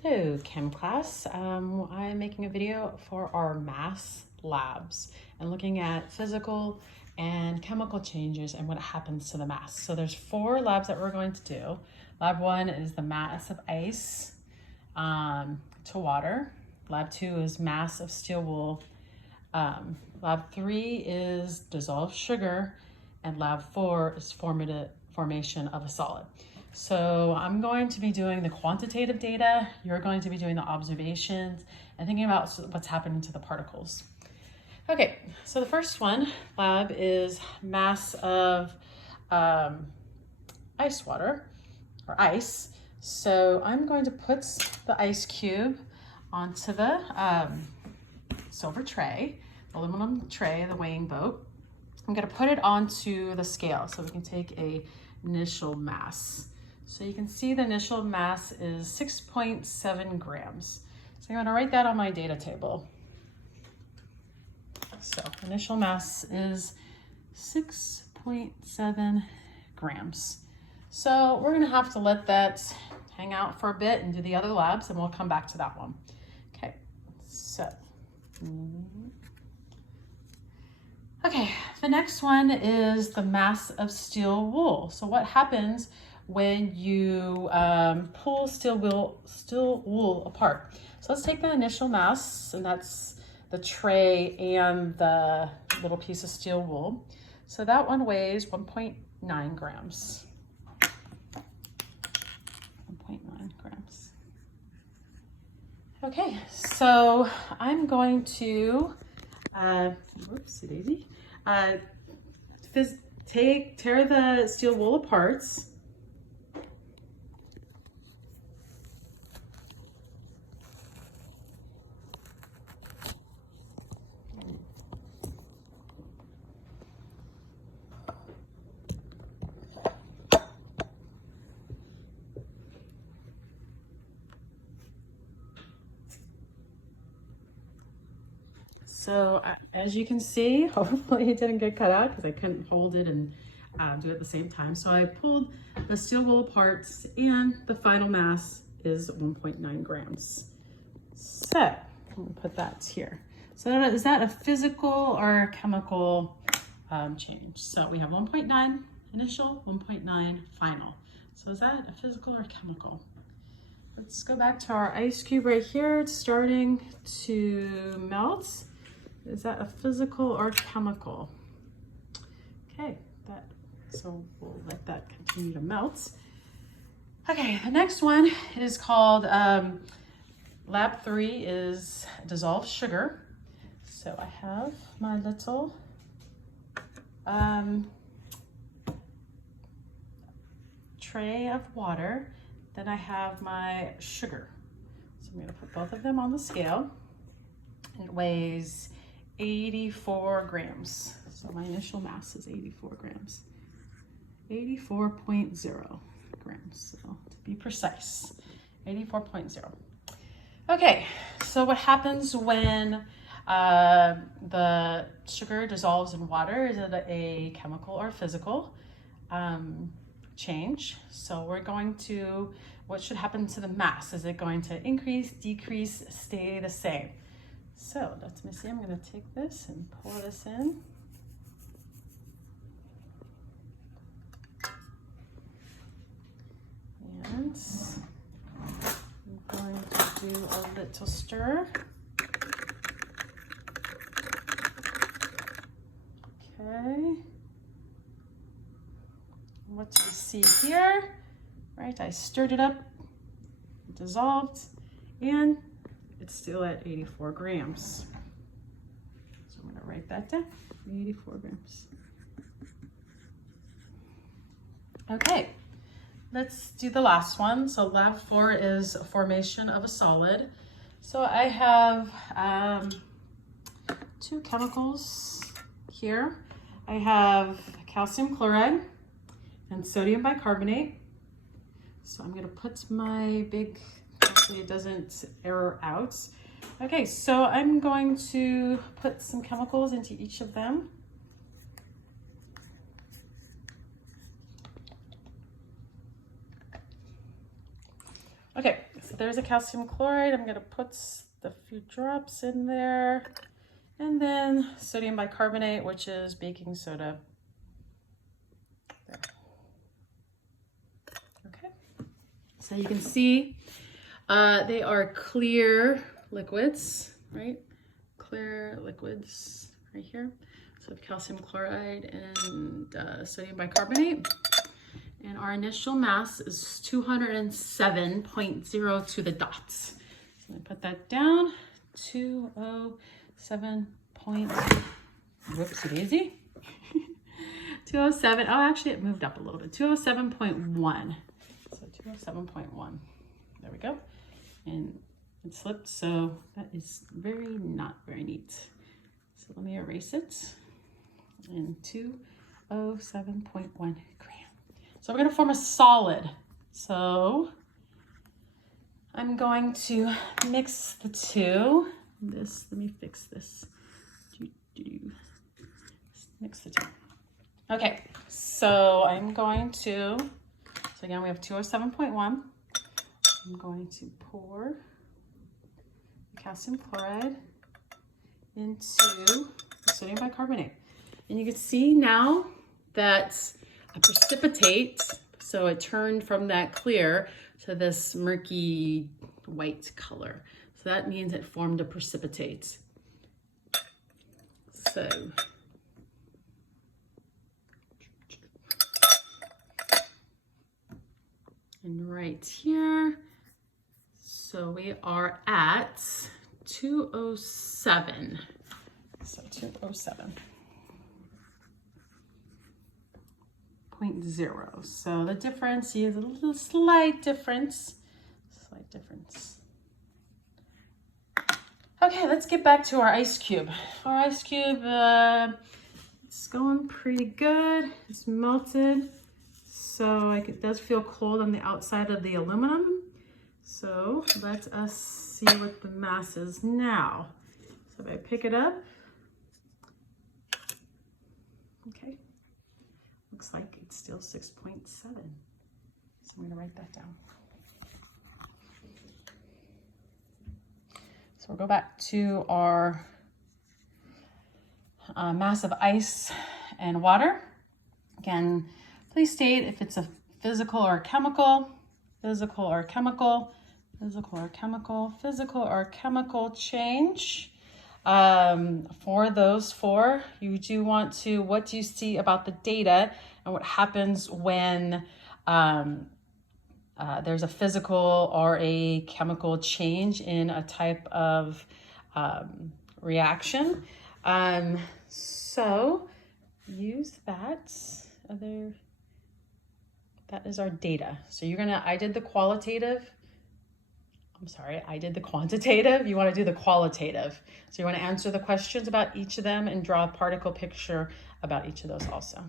Hello, chem class. I'm making a video for our mass labs and looking at physical and chemical changes and what happens to the mass. So there's 4 labs that we're going to do. Lab 1 is the mass of ice to water. Lab 2 is mass of steel wool. Lab 3 is dissolved sugar, and lab 4 is formation of a solid. So I'm going to be doing the quantitative data. You're going to be doing the observations and thinking about what's happening to the particles. Okay, so the first lab is mass of ice water or ice. So I'm going to put the ice cube onto the silver tray, aluminum tray, the weighing boat. I'm going to put it onto the scale so we can take a initial mass. So you can see the initial mass is 6.7 grams. So I'm going to write that on my data table. So initial mass is 6.7 grams. So we're going to have to let that hang out for a bit and do the other labs, and we'll come back to that one. Okay, so. Okay, the next one is the mass of steel wool. So what happens when you pull steel wool apart? So let's take the initial mass, and that's the tray and the little piece of steel wool. So that one weighs 1.9 grams. 1.9 grams. Okay, so I'm going to whoopsie daisy. Tear the steel wool apart. So as you can see, hopefully it didn't get cut out because I couldn't hold it and do it at the same time. So I pulled the steel wool apart, and the final mass is 1.9 grams. So I'm gonna put that here. So is that a physical or a chemical change? So we have 1.9 initial, 1.9 final. So is that a physical or chemical? Let's go back to our ice cube right here. It's starting to melt. Is that a physical or chemical? Okay, so we'll let that continue to melt. Okay, the next one is called, lab 3 is dissolved sugar. So I have my little tray of water. Then I have my sugar. So I'm gonna put both of them on the scale. It weighs 84 grams. So my initial mass is 84 grams. 84.0 grams, so to be precise, 84.0. Okay, so what happens when the sugar dissolves in water? Is it a chemical or physical change? So we're going to, what should happen to the mass? Is it going to increase, decrease, stay the same? So let me see, I'm going to take this and pour this in. And I'm going to do a little stir. Okay. What do you see here? Right, I stirred it up, it dissolved, and it's still at 84 grams. So I'm going to write that down, 84 grams. Okay, let's do the last one. So lab 4 is formation of a solid. So I have 2 chemicals here. I have calcium chloride and sodium bicarbonate. So I'm going to put my big, hopefully it doesn't error out. Okay, so I'm going to put some chemicals into each of them. Okay, so there's a calcium chloride. I'm gonna put the few drops in there. And then sodium bicarbonate, which is baking soda. There. Okay, so you can see they are clear liquids, right? Clear liquids right here. So calcium chloride and sodium bicarbonate. And our initial mass is 207.0 to the dots. So I'm gonna put that down, 207. Whoops, daisy. 207. Oh, actually, it moved up a little bit. 207.1. So 207.1. There we go. And it slipped, so that is not very neat. So let me erase it. And 207.1 gram. So we're going to form a solid. So I'm going to mix the two. Let me fix this. Mix the two. Okay, so I'm going to, so again, we have 207.1. I'm going to pour the calcium chloride into the sodium bicarbonate. And you can see now that a precipitate, so it turned from that clear to this murky white color. So that means it formed a precipitate. So and right here, so we are at 207. So 207.0. So the difference is a little slight difference. Okay, let's get back to our ice cube. Our ice cube, it's going pretty good. It's melted. So it does feel cold on the outside of the aluminum. So let us see what the mass is now. So if I pick it up, okay, looks like it's still 6.7. So I'm gonna write that down. So we'll go back to our mass of ice and water. Again, please state if it's a physical or chemical, physical or chemical, physical or chemical, physical or chemical change. For those four, you do want to, what do you see about the data and what happens when there's a physical or a chemical change in a type of reaction. So use that. That is our data. So I did the quantitative. You want to do the qualitative. So you want to answer the questions about each of them and draw a particle picture about each of those also.